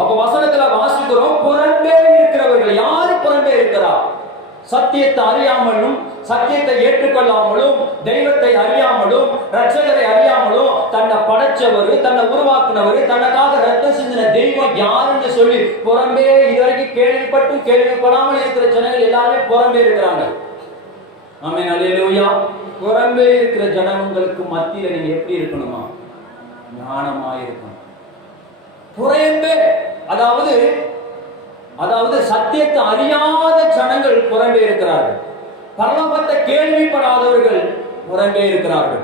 அப்ப வசனத்துல வாசிக்கிறோம், புறம்பே இருக்கிறவர்கள். யாரு புறம்பே இருக்கிறா? சத்தியத்தை அறியாமலும், சத்தியத்தை ஏற்றுக்கொள்ளாமலும், தெய்வத்தை அறியாமலும், ரட்சகரை அறியாமலும், தன்னை படைச்சவர், தன்னை உருவாக்குனவர், தனக்காக ரத்தம் சிந்தின தெய்வம் யாருன்னு சொல்லி புறம்பே இதுவரைக்கும் கேள்விப்பட்டும் கேள்விப்படாமல் இருக்கிற ஜனங்கள் எல்லாருமே புறம்பே இருக்கிறாங்க. ஆமென், அல்லேலூயா. புறம்பே இருக்கிற ஜனங்களுக்கு மத்தியில நீங்க எப்படி இருக்கணுமா? ஞானமா இருக்கணும். புறம்பே அதாவது சத்தியத்தை அறியாத ஜனங்கள் புறம்பே இருக்கிறார்கள். பரலோகத்தை கேள்விப்படாதவர்கள் புறம்பே இருக்கிறார்கள்.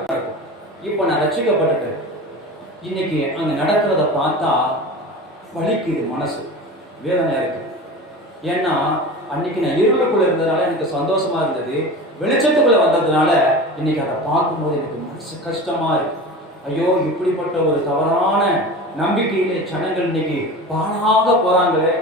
இப்ப நான் ரட்சிக்கப்பட்டுட்டேன். இன்னைக்கு அங்க நடக்கிறத பார்த்தா வலிக்குது, மனசு வேதனையா இருக்கு. ஏன்னா அன்னைக்கு நான் இருளுக்குள்ள இருந்ததுனால எனக்கு சந்தோஷமா இருந்தது. வெளிச்சத்துக்குள்ள வந்ததுனால இன்னைக்கு அதை பார்க்கும்போது எனக்கு மனசு கஷ்டமா இருக்கு. ஐயோ, இப்படிப்பட்ட ஒரு தவறான நம்பிக்கையிலே ஜனங்கள் இன்னைக்கு பாழாக போறாங்களே,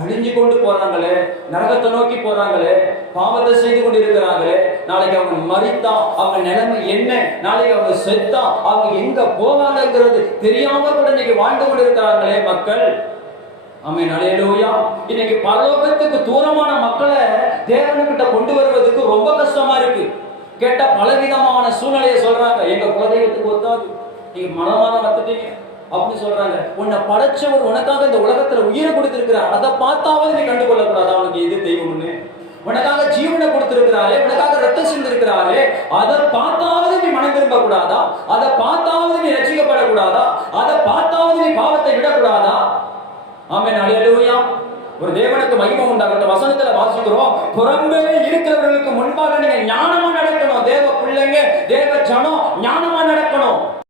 அழிஞ்சு கொண்டு போறாங்களே, நரகத்தை நோக்கி போறாங்களே, பாவத்தை செய்து கொண்டு இருக்கிறாங்களே. நாளைக்கு அவங்க மரித்தா அவங்க நிலைமை என்ன, நாளைக்கு அவங்க செத்தா அவங்க எங்க போவாங்கிறது தெரியாம கூட இன்னைக்கு வாழ்ந்து கொண்டு இருக்கிறாங்களே மக்கள். ஆமென், அல்லேலூயா. இன்னைக்கு பரலோகத்துக்கு தூரமான மக்களை தேவனுக்கிட்ட கொண்டு வருவதற்கு ரொம்ப கஷ்டமா இருக்கு. கேட்டா பலவிதமான சூழ்நிலையை சொல்றாங்க. எங்க குலதெய்வத்துக்கு ஒத்தாது, நீங்க மனமான வந்துட்டீங்க அப்படின்னு சொல்றாங்க. உன்னை படைச்சவர் உனக்காக இந்த உலகத்துல உயிரை கொடுத்திருக்கிறார், அதை பார்த்தாவது நீ கண்டுகொள்ள கூடாது அவனுக்கு எது தெய்வம்னு. உனக்காக ஜீவனை கொடுத்திருக்கிறாரே, உனக்காக ரத்தம் சிந்திருக்கிறாரே, அதை பார்த்தாவது நீ மனம் திரும்ப கூடாதா? அதை பார்த்தாவது நீ ரட்சிக்கப்படக்கூடாதா? அதை பார்த்தாவது நீ பாவத்தை விடக்கூடாதா? ஆமென், அல்லேலூயா. ஒரு தேவனுக்கு மகிமை உண்டாகட்டும். வசனத்துல வாசிக்கிறோம், புறம்பே இருக்கிறவர்களுக்கு முன்பாக நீங்க ஞானமா நடக்கணும். தேவ பிள்ளைங்க, தேவ ஜனம் ஞானமா நடக்கணும்.